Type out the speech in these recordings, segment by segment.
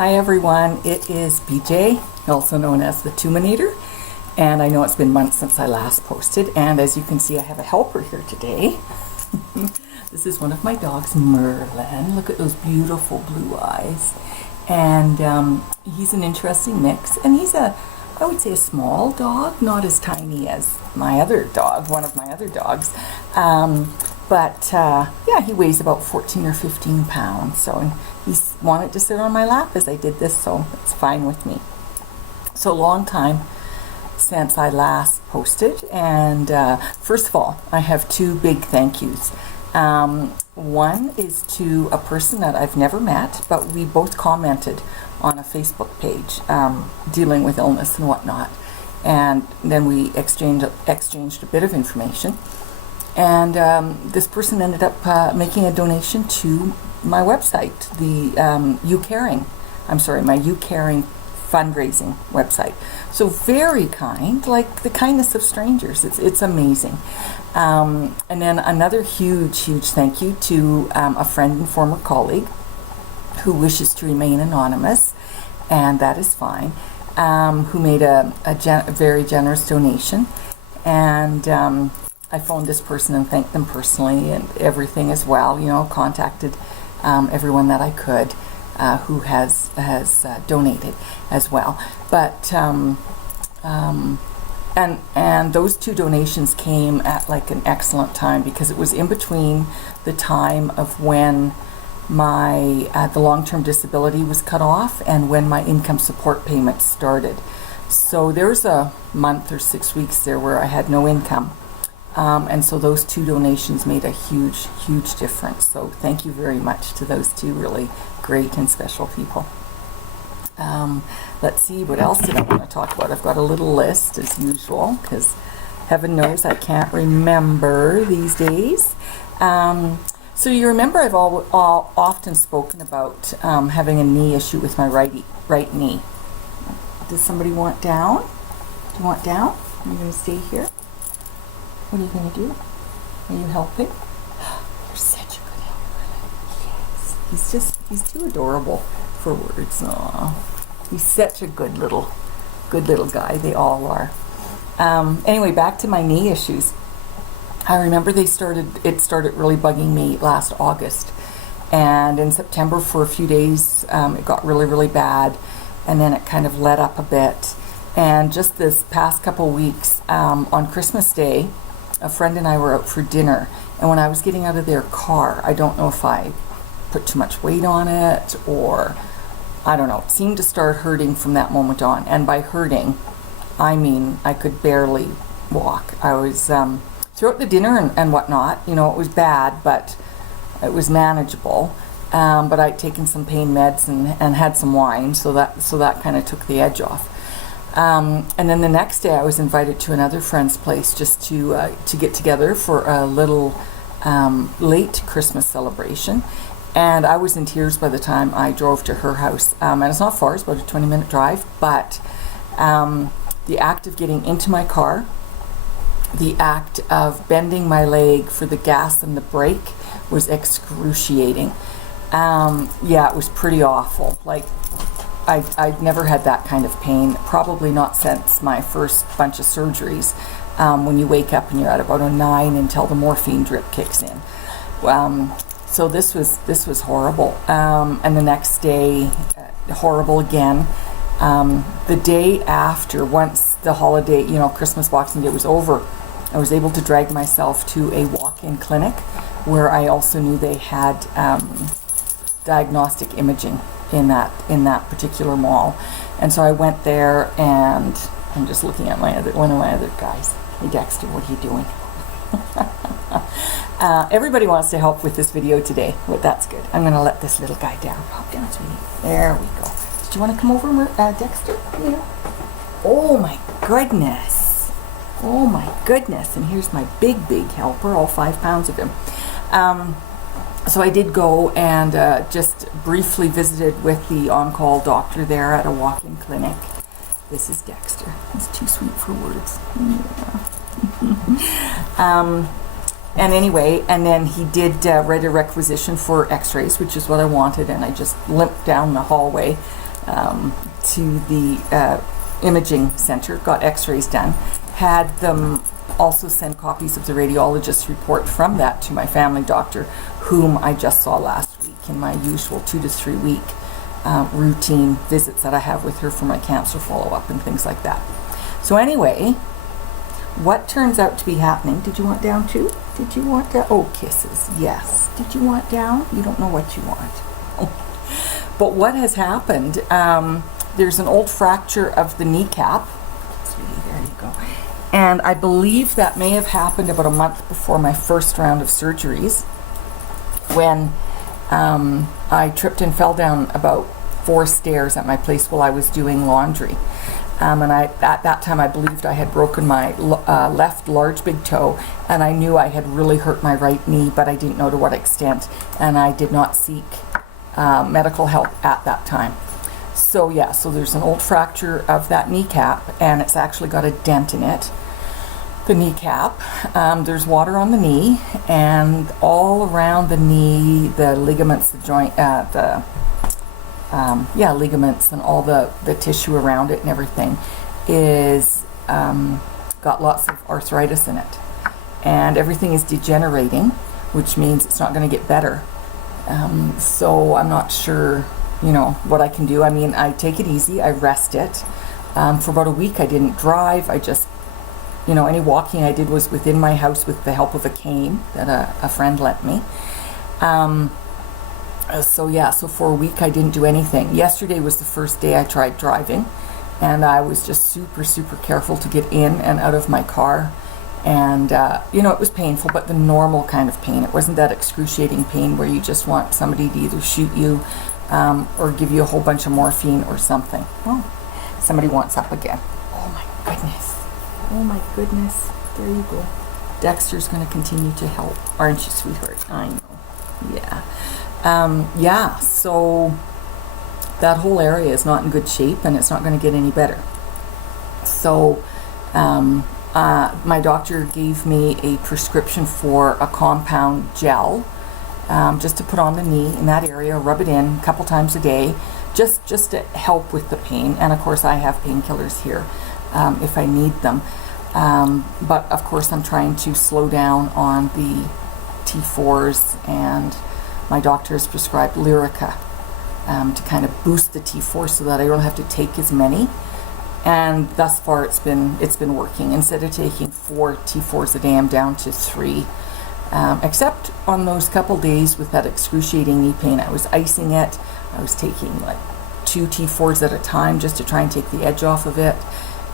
Hi everyone, it is BJ, also known as the Tuminator, and I know it's been months since I last posted, and as you can see I have a helper here today. This is one of my dogs, Merlin. Look at those beautiful blue eyes. And he's an interesting mix, and he's I would say a small dog, not as tiny as my other dog, one of my other dogs. Yeah, he weighs about 14 or 15 pounds. So he wanted to sit on my lap as I did this, so it's fine with me. So long time since I last posted, and first of all, I have two big thank yous. One is to a person that I've never met, but we both commented on a Facebook page dealing with illness and whatnot, and then we exchanged a bit of information, and this person ended up making a donation to my website, the my You Caring fundraising website. So very kind, like the kindness of strangers. It's amazing. And then another huge thank you to a friend and former colleague who wishes to remain anonymous, and that is fine, who made a very generous donation. And I phoned this person and thanked them personally and everything as well, contacted everyone that I could who has donated as well. But and those two donations came at like an excellent time, because it was in between the time of when my the long-term disability was cut off and when my income support payments started. So there was a month or 6 weeks there where I had no income. And so those two donations made a huge difference. So thank you very much to those two really great and special people. Let's see, what else did I want to talk about? I've got a little list as usual, because heaven knows I can't remember these days. So you remember I've often spoken about having a knee issue with my right knee. Does somebody want down? Do you want down? Are you going to stay here? What are you going to do? Are you helping? You're such a good helper. Yes. He's too adorable for words. Aww. He's such a good little guy. They all are. Anyway, back to my knee issues. I remember it started really bugging me last August. And in September for a few days, it got really bad. And then it kind of let up a bit. And just this past couple weeks, on Christmas Day, a friend and I were out for dinner, and when I was getting out of their car, I don't know if I put too much weight on it, or I don't know, it seemed to start hurting from that moment on. And by hurting, I mean I could barely walk. I was throughout the dinner and whatnot, it was bad, but it was manageable. But I'd taken some pain meds and had some wine, so that kind of took the edge off. And then the next day I was invited to another friend's place just to get together for a little late Christmas celebration. And I was in tears by the time I drove to her house. And it's not far, it's about a 20-minute drive, but the act of getting into my car, the act of bending my leg for the gas and the brake was excruciating. It was pretty awful. Like, I'd never had that kind of pain, probably not since my first bunch of surgeries, when you wake up and you're at about a 9 until the morphine drip kicks in. So this was horrible. And the next day, horrible again. The day after, once the holiday, Christmas, Boxing Day was over, I was able to drag myself to a walk-in clinic where I also knew they had diagnostic imaging in that particular mall. And so I went there, and I'm just looking at one of my other guys. Hey Dexter, what are you doing? Everybody wants to help with this video today. Well, that's good. I'm going to let this little guy down. Hop down, sweetie. There we go. Did you want to come over, Dexter? Yeah. Oh my goodness. Oh my goodness. And here's my big helper, all 5 pounds of him. So I did go and just briefly visited with the on-call doctor there at a walk-in clinic. This is Dexter. He's too sweet for words. Yeah. And anyway, and then he did write a requisition for x-rays, which is what I wanted, and I just limped down the hallway to the imaging center, got x-rays done, had them also send copies of the radiologist's report from that to my family doctor, whom I just saw last week in my usual 2 to 3 week routine visits that I have with her for my cancer follow-up and things like that. So anyway, what turns out to be happening, did you want down too? Did you want down? Oh, kisses, yes. Did you want down? You don't know what you want. But what has happened, there's an old fracture of the kneecap. Sweetie, there you go. And I believe that may have happened about a month before my first round of surgeries, when I tripped and fell down about 4 stairs at my place while I was doing laundry. And at that time I believed I had broken my left large big toe, and I knew I had really hurt my right knee, but I didn't know to what extent, and I did not seek medical help at that time. So yeah, so there's an old fracture of that kneecap, and it's actually got a dent in it, the kneecap. There's water on the knee, and all around the knee, the ligaments, the joint, ligaments and all the tissue around it and everything is got lots of arthritis in it, and everything is degenerating, which means it's not going to get better. So I'm not sure, what I can do. I mean, I take it easy, I rest it. For about a week I didn't drive. I just, any walking I did was within my house with the help of a cane that a friend lent me. So for a week I didn't do anything. Yesterday was the first day I tried driving, and I was just super, super careful to get in and out of my car. And, it was painful, but the normal kind of pain. It wasn't that excruciating pain where you just want somebody to either shoot you or give you a whole bunch of morphine or something. Oh, somebody wants up again. Oh my goodness. Oh my goodness. There you go. Dexter's going to continue to help. Aren't you, sweetheart? I know. Yeah. So that whole area is not in good shape, and it's not going to get any better. So, my doctor gave me a prescription for a compound gel, just to put on the knee in that area, rub it in a couple times a day, just to help with the pain. And of course I have painkillers here if I need them. But of course I'm trying to slow down on the T4s, and my doctor has prescribed Lyrica to kind of boost the T4 so that I don't have to take as many. And thus far it's been working. Instead of taking 4 T4s a day, I'm down to 3. Except on those couple days with that excruciating knee pain, I was icing it. I was taking like 2 T4s at a time just to try and take the edge off of it.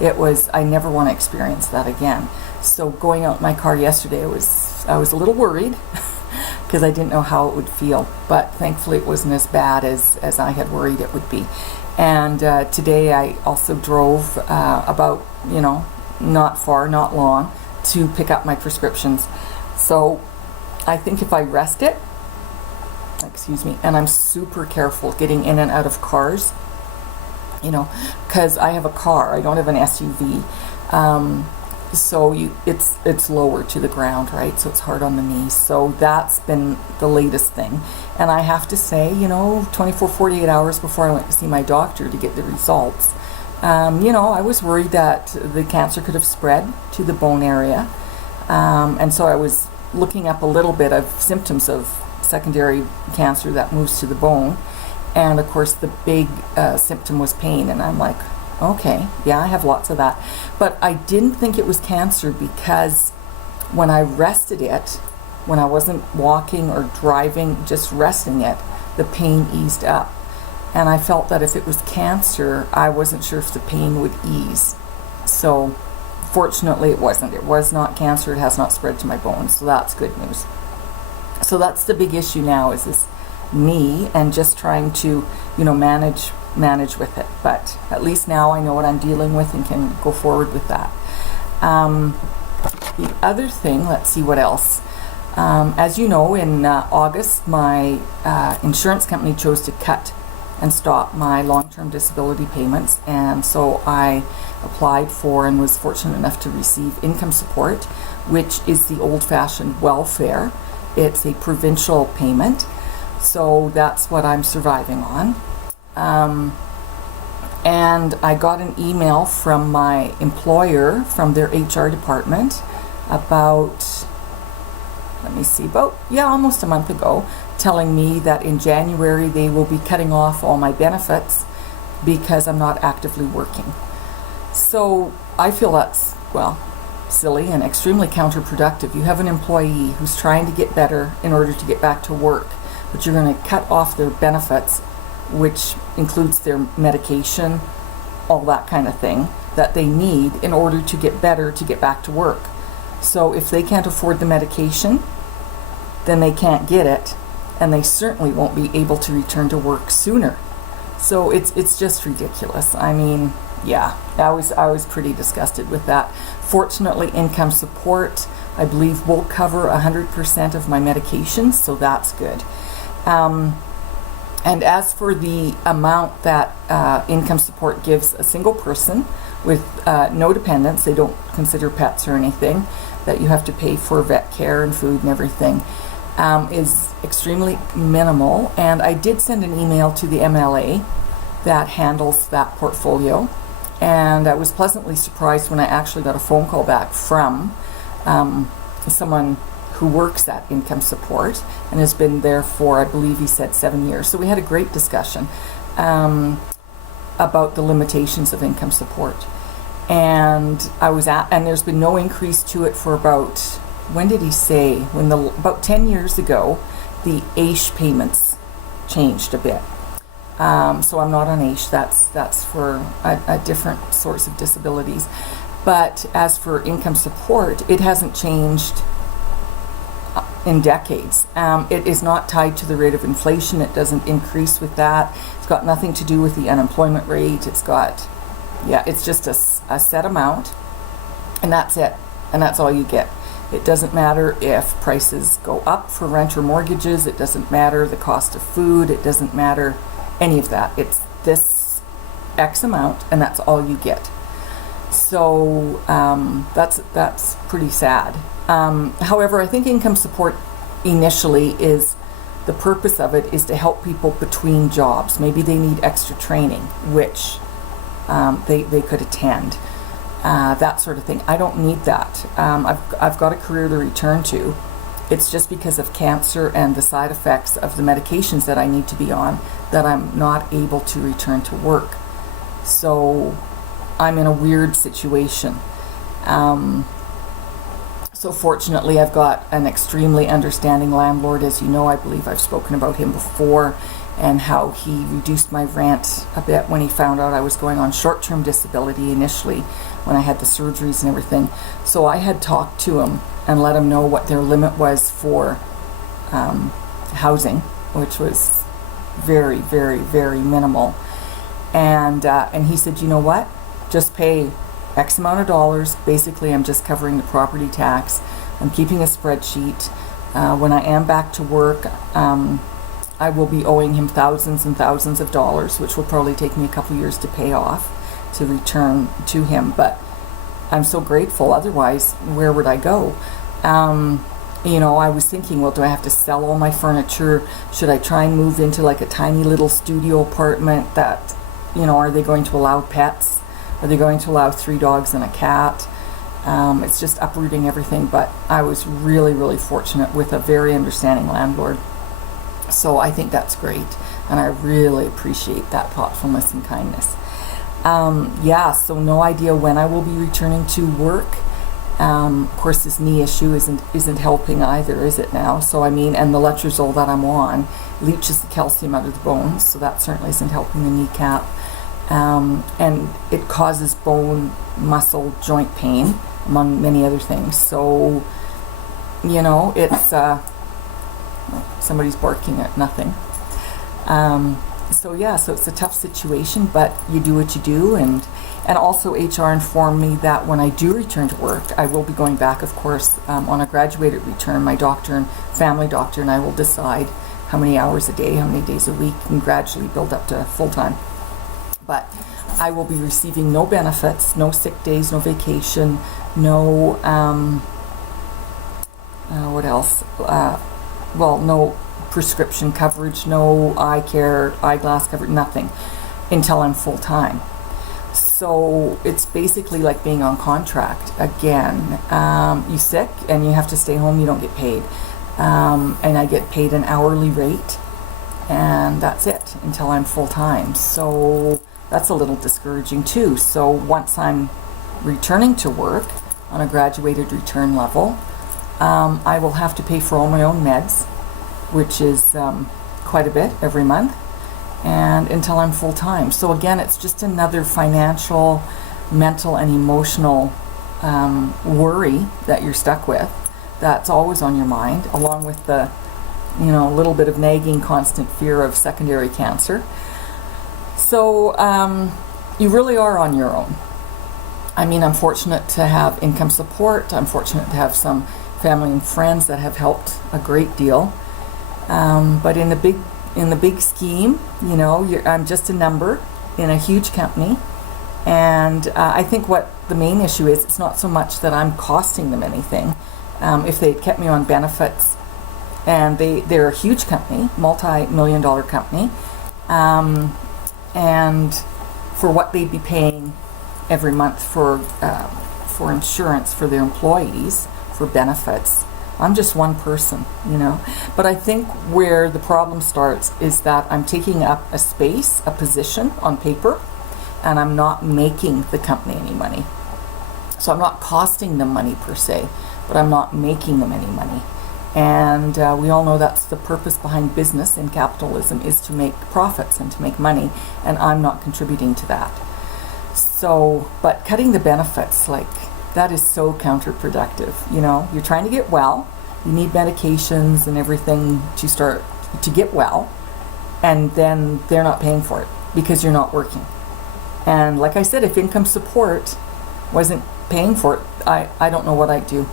I never want to experience that again. So going out in my car yesterday, I was a little worried because I didn't know how it would feel. But thankfully it wasn't as bad as I had worried it would be. And today I also drove about, not far, not long, to pick up my prescriptions. So I think if I rest it, and I'm super careful getting in and out of cars, because I have a car, I don't have an SUV. So it's lower to the ground, right? So it's hard on the knees. So that's been the latest thing. And I have to say, 24, 48 hours before I went to see my doctor to get the results, I was worried that the cancer could have spread to the bone area. And so I was looking up a little bit of symptoms of secondary cancer that moves to the bone. And of course the big symptom was pain. And I'm like, okay, yeah, I have lots of that. But I didn't think it was cancer because when I rested it, when I wasn't walking or driving, just resting it, the pain eased up. And I felt that if it was cancer, I wasn't sure if the pain would ease. So fortunately it wasn't. It was not cancer. It has not spread to my bones. So that's good news. So that's the big issue now, is this knee, and just trying to, manage with it. But at least now I know what I'm dealing with and can go forward with that. The other thing, let's see what else. As you know, in August, my insurance company chose to cut and stop my long-term disability payments, and so I applied for and was fortunate enough to receive income support, which is the old-fashioned welfare. It's a provincial payment, so that's what I'm surviving on. And I got an email from my employer, from their HR department, about, almost a month ago, telling me that in January they will be cutting off all my benefits because I'm not actively working. So I feel that's, silly and extremely counterproductive. You have an employee who's trying to get better in order to get back to work, but you're going to cut off their benefits, which includes their medication, all that kind of thing that they need in order to get better, to get back to work. So if they can't afford the medication, then they can't get it, and they certainly won't be able to return to work sooner. So it's just ridiculous. I mean, yeah, I was pretty disgusted with that. Fortunately, income support, I believe, will cover 100% of my medications, so that's good. And as for the amount that income support gives a single person with no dependents, they don't consider pets or anything, that you have to pay for vet care and food and everything, is extremely minimal. And I did send an email to the MLA that handles that portfolio, and I was pleasantly surprised when I actually got a phone call back from someone who works at income support and has been there for, I believe he said, 7 years. So we had a great discussion about the limitations of income support. And and there's been no increase to it for about, when did he say? About 10 years ago, the AISH payments changed a bit. So I'm not on AISH, that's for a different sorts of disabilities. But as for income support, it hasn't changed in decades. It is not tied to the rate of inflation. It doesn't increase with that. It's got nothing to do with the unemployment rate. It's just a set amount, and that's it. And that's all you get. It doesn't matter if prices go up for rent or mortgages. It doesn't matter the cost of food. It doesn't matter any of that. It's this X amount, and that's all you get. So that's pretty sad. However, I think income support initially the purpose of it is to help people between jobs. Maybe they need extra training, which they could attend, that sort of thing. I don't need that. I've got a career to return to. It's just because of cancer and the side effects of the medications that I need to be on that I'm not able to return to work. So I'm in a weird situation. So fortunately, I've got an extremely understanding landlord. As you know, I believe I've spoken about him before, and how he reduced my rent a bit when he found out I was going on short-term disability initially when I had the surgeries and everything. So I had talked to him and let him know what their limit was for housing, which was very, very, very minimal. And he said, you know what? Just pay X amount of dollars. Basically, I'm just covering the property tax. I'm keeping a spreadsheet. When I am back to work, I will be owing him thousands and thousands of dollars, which will probably take me a couple years to pay off, to return to him. But I'm so grateful. Otherwise, where would I go? I was thinking, well, do I have to sell all my furniture? Should I try and move into like a tiny little studio apartment that, are they going to allow pets? Are they going to allow 3 dogs and a cat? It's just uprooting everything. But I was really, really fortunate with a very understanding landlord. So I think that's great. And I really appreciate that thoughtfulness and kindness. So no idea when I will be returning to work. Of course, this knee issue isn't helping either, is it now? So and the letrozole that I'm on leaches the calcium out of the bones, so that certainly isn't helping the kneecap. And it causes bone, muscle, joint pain, among many other things. So, it's somebody's barking at nothing. So it's a tough situation, but you do what you do. And also HR informed me that when I do return to work, I will be going back, of course, on a graduated return. My doctor and family doctor and I will decide how many hours a day, how many days a week, and gradually build up to full-time. But I will be receiving no benefits, no sick days, no vacation, no, what else? No prescription coverage, no eye care, eyeglass coverage, nothing, until I'm full-time. So it's basically like being on contract again. You sick and you have to stay home, you don't get paid. And I get paid an hourly rate, and that's it until I'm full time. So that's a little discouraging too. So once I'm returning to work on a graduated return level, I will have to pay for all my own meds, which is quite a bit every month, and until I'm full time. So again, it's just another financial, mental, and emotional worry that you're stuck with. That's always on your mind, along with the, little bit of nagging, constant fear of secondary cancer. So you really are on your own. I mean, I'm fortunate to have income support. I'm fortunate to have some family and friends that have helped a great deal. But in the big scheme, I'm just a number in a huge company. And I think what the main issue is, it's not so much that I'm costing them anything. If they kept me on benefits, and they're a huge company, multi-million-dollar company, and for what they'd be paying every month for insurance for their employees, for benefits, I'm just one person, But I think where the problem starts is that I'm taking up a space, a position on paper, and I'm not making the company any money. So I'm not costing them money per se, but I'm not making them any money. And we all know that's the purpose behind business in capitalism, is to make profits and to make money, and I'm not contributing to that. So, but cutting the benefits, that is so counterproductive. You're trying to get well, you need medications and everything to get well, and then they're not paying for it because you're not working. And like I said, if income support wasn't paying for it, I don't know what I'd do,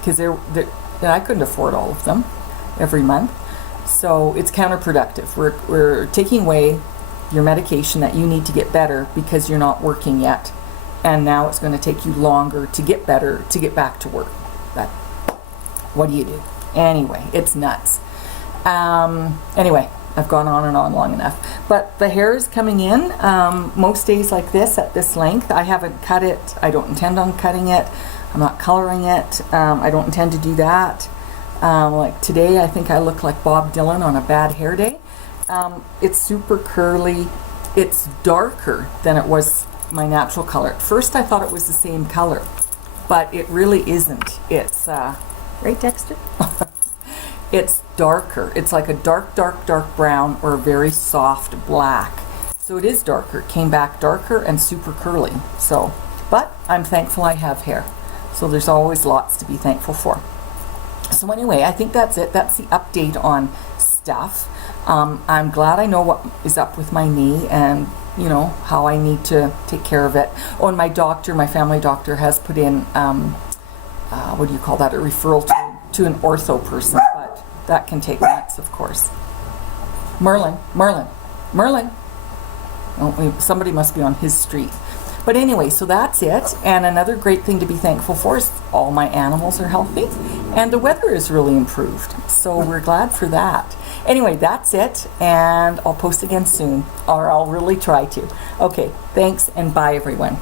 because I couldn't afford all of them every month. So it's counterproductive. We're taking away your medication that you need to get better because you're not working yet, and now it's going to take you longer to get better, to get back to work. But what do you do? Anyway, it's nuts. Anyway, I've gone on and on long enough. But the hair is coming in most days like this, at this length. I haven't cut it. I don't intend on cutting it. I'm not coloring it. I don't intend to do that. Like today, I think I look like Bob Dylan on a bad hair day. It's super curly. It's darker than it was my natural color. At first, I thought it was the same color, but it really isn't. It's, right, Dexter? It's darker. It's like a dark brown or a very soft black. So it is darker. It came back darker and super curly. So, but I'm thankful I have hair. So there's always lots to be thankful for. So anyway, I think that's it. That's the update on stuff. I'm glad I know what is up with my knee and, how I need to take care of it. Oh, and my family doctor has put in, what do you call that? A referral to an ortho person. That can take months, of course. Merlin. Oh, somebody must be on his street. But anyway, so that's it. And another great thing to be thankful for is all my animals are healthy. And the weather is really improved. So we're glad for that. Anyway, that's it. And I'll post again soon. Or I'll really try to. Okay, thanks and bye, everyone.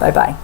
Bye-bye.